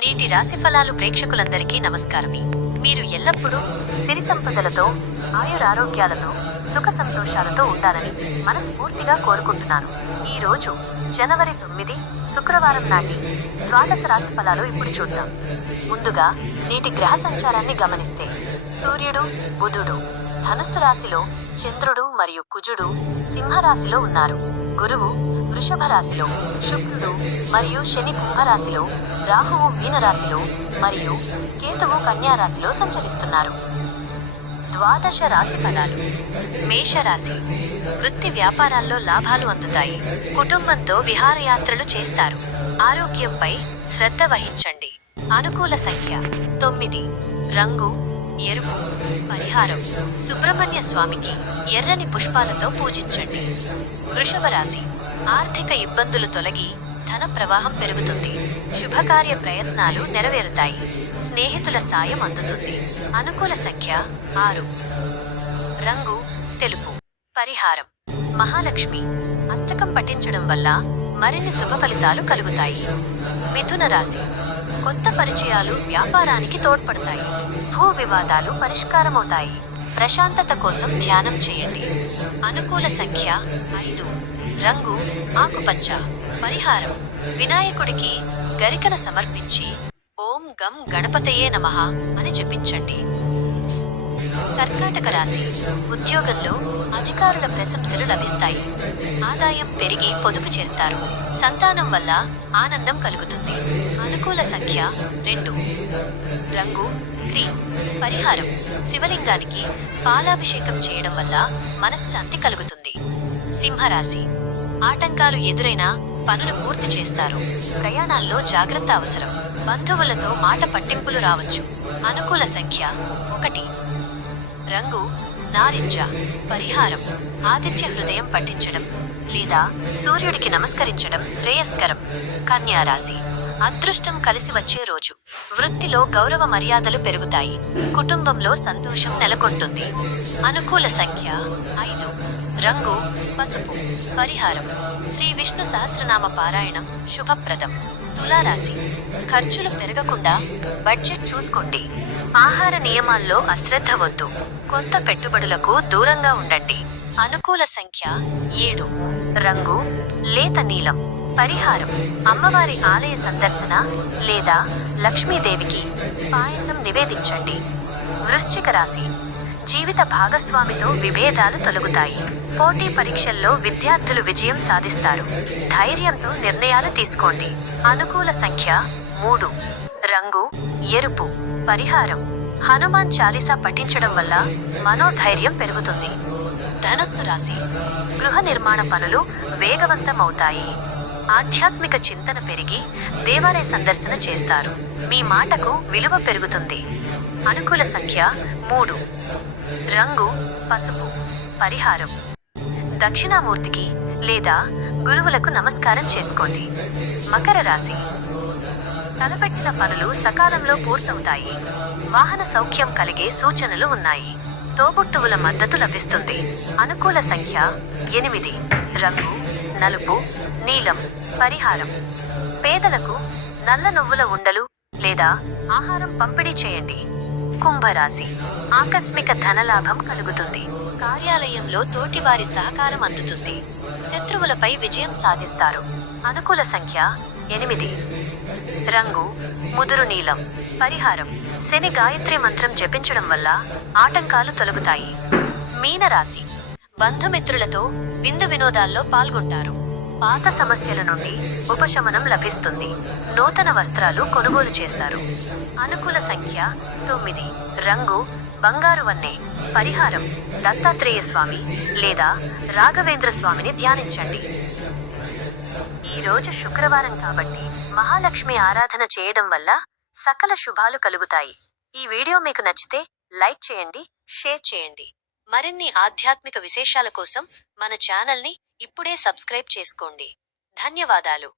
నేటి రాశి ఫలాలు ప్రేక్షకులందరికీ నమస్కారమే. మీరు ఎల్లప్పుడూ సిరి సంపదలతో, ఆయురారోగ్యాలతో, సుఖ సంతోషాలతో ఉండాలని మనస్ఫూర్తిగా కోరుకుంటున్నాను. ఈ రోజు జనవరి 9 శుక్రవారం నాటి ద్వాదశ రాశి ఫలాలు ఇప్పుడు చూద్దాం. ముందుగా నేటి గ్రహ సంచారాన్ని గమనిస్తే సూర్యుడు, బుధుడు ధనుస్సు రాశిలో, చంద్రుడు మరియు కుజుడు సింహరాశిలో ఉన్నారు. గురువు వృషభ రాశిలో, శుక్రుడు మరియు శని కుంభరాశిలో, రాహువు మీనరాశిలో మరియు కేతువు కన్యా రాశిలో సంచరిస్తున్నారు. ద్వాదశ రాశి ఫలాలు. మేషరాశి. వృత్తి వ్యాపారాల్లో లాభాలు అందుతాయి. కుటుంబంతో విహారయాత్రలు చేస్తారు. ఆరోగ్యంపై శ్రద్ధ వహించండి. అనుకూల సంఖ్య 9. రంగు ఎరుపు. పరిహారం సుబ్రహ్మణ్య స్వామికి ఎర్రని పుష్పాలతో పూజించండి. వృషభ రాశి. ఆర్థిక ఇబ్బందులు తొలగి ధన ప్రవాహం పెరుగుతుంది. శుభకార్య ప్రయత్నాలు నెరవేరుతాయి. స్నేహితుల సాయం అందుతుంది. అనుకూల సంఖ్య 6. రంగు తెలుపు. పరిహారం మహాలక్ష్మి అష్టకం పఠించడం వల్ల మరిన్ని శుభ ఫలితాలు కలుగుతాయి. మిథున రాశి. కొత్త పరిచయాలు వ్యాపారానికి తోడ్పడతాయి. భూ వివాదాలు పరిష్కారమవుతాయి. ప్రశాంతత కోసం ధ్యానం చేయండి. అనుకూల సంఖ్య 5. రంగు ఆకుపచ్చ. పరిహారం వినాయకుడికి గరికను సమర్పించి ఓం గం గణపతయే నమః అని జపించండి. కర్కాటక రాశి. ఉద్యోగంలో అధికారుల ప్రశంసలు లభిస్తాయి. ఆదాయం పెరిగి పొదుపు చేస్తారు. సంతానం వల్ల ఆనందం కలుగుతుంది. అనుకూల సంఖ్య 2. రంగు క్రీమ్. పరిహారం శివలింగానికి పాలాభిషేకం చేయడం వల్ల మనశ్శాంతి కలుగుతుంది. సింహరాశి. ఆటంకాలు ఎదురైనా పనులు పూర్తి చేస్తారు. ప్రయాణాల్లో జాగ్రత్త అవసరం. బంధువులతో మాట పట్టింపులు రావచ్చు. అనుకూల సంఖ్య 1. రంగు నారింజ. పరిహారం ఆదిత్య హృదయం పఠించడం లేదా సూర్యుడికి నమస్కరించడం శ్రేయస్కరం. కన్యా రాశి. అదృష్టం కలిసి వచ్చే రోజు. వృత్తిలో గౌరవ మర్యాదలు పెరుగుతాయి. కుటుంబంలో సంతోషం నెలకొంటుంది. అనుకూల సంఖ్య 5. రంగు పసుపు. పరిహారం శ్రీ విష్ణు సహస్రనామ పారాయణం శుభప్రదం. తులారాశి. ఖర్చులు పెరగకుండా బడ్జెట్ చూసుకోండి. ఆహార నియమాల్లో అశ్రద్ధ వద్దు. కొత్త పెట్టుబడులకు దూరంగా ఉండండి. అనుకూల సంఖ్య 7. రంగు లేత నీలం. పరిహారం అమ్మవారి ఆలయ సందర్శన లేదా లక్ష్మీదేవికి పాయసం నివేదించండి. వృశ్చిక రాశి. జీవిత భాగస్వామితో విభేదాలు తొలగుతాయి. పోటీ పరీక్షల్లో విద్యార్థులు విజయం సాధిస్తారు. ధైర్యంతో నిర్ణయాలు తీసుకోండి. అనుకూల సంఖ్య 3. రంగు ఎరుపు. పరిహారం హనుమాన్ చాలీసా పఠించడం వల్ల మనోధైర్యం పెరుగుతుంది. ధనుస్సు రాశి. గృహ నిర్మాణ పనులు వేగవంతమవుతాయి. ఆధ్యాత్మిక చింతన పెరిగి దేవాలయ సందర్శన చేస్తారు. మీ మాటకు విలువ పెరుగుతుంది. అనుకూల సంఖ్య 3. రంగు పసుపు. పరిహారం దక్షిణామూర్తికి లేదా గురువులకు నమస్కారం చేసుకోండి. మకర రాశి. తలపెట్టిన పనులు సకాలంలో పూర్తవుతాయి. వాహన సౌఖ్యం కలిగే సూచనలు ఉన్నాయి. తోబుట్టువుల మద్దతు లభిస్తుంది. అనుకూల సంఖ్య 8. రంగు నలుపు నీలం. పరిహారం పేదలకు నల్ల నువ్వుల ఉండలు లేదా ఆహారం పంపిణీ చేయండి. కుంభరాశి. ఆకస్మిక ధనలాభం కలుగుతుంది. కార్యాలయంలో తోటివారి సహకారం అందుతుంది. శత్రువులపై విజయం సాధిస్తారు. అనుకూల సంఖ్య 8. రంగు ముదురు నీలం. పరిహారం శని గాయత్రి మంత్రం జపించడం వల్ల ఆటంకాలు తొలగుతాయి. మీనరాశి. బంధుమిత్రులతో విందు వినోదాల్లో పాల్గొంటారు. పాత సమస్యల నుండి ఉపశమనం లభిస్తుంది. నూతన వస్త్రాలు కొనుగోలు చేస్తారు. అనుకూల సంఖ్య 9. రంగు బంగారు వన్నె. పరిహారం దత్తాత్రేయ స్వామి లేదా రాఘవేంద్ర స్వామిని ధ్యానించండి. ఈ రోజు శుక్రవారం కాబట్టి మహాలక్ష్మి ఆరాధన చేయడం వల్ల సకల శుభాలు కలుగుతాయి. ఈ వీడియో మీకు నచ్చితే లైక్ చేయండి, షేర్ చేయండి. మరిన్ని ఆధ్యాత్మిక విశేషాల కోసం మన ఛానల్ని ఇప్పుడే సబ్స్క్రైబ్ చేసుకోండి. ధన్యవాదాలు.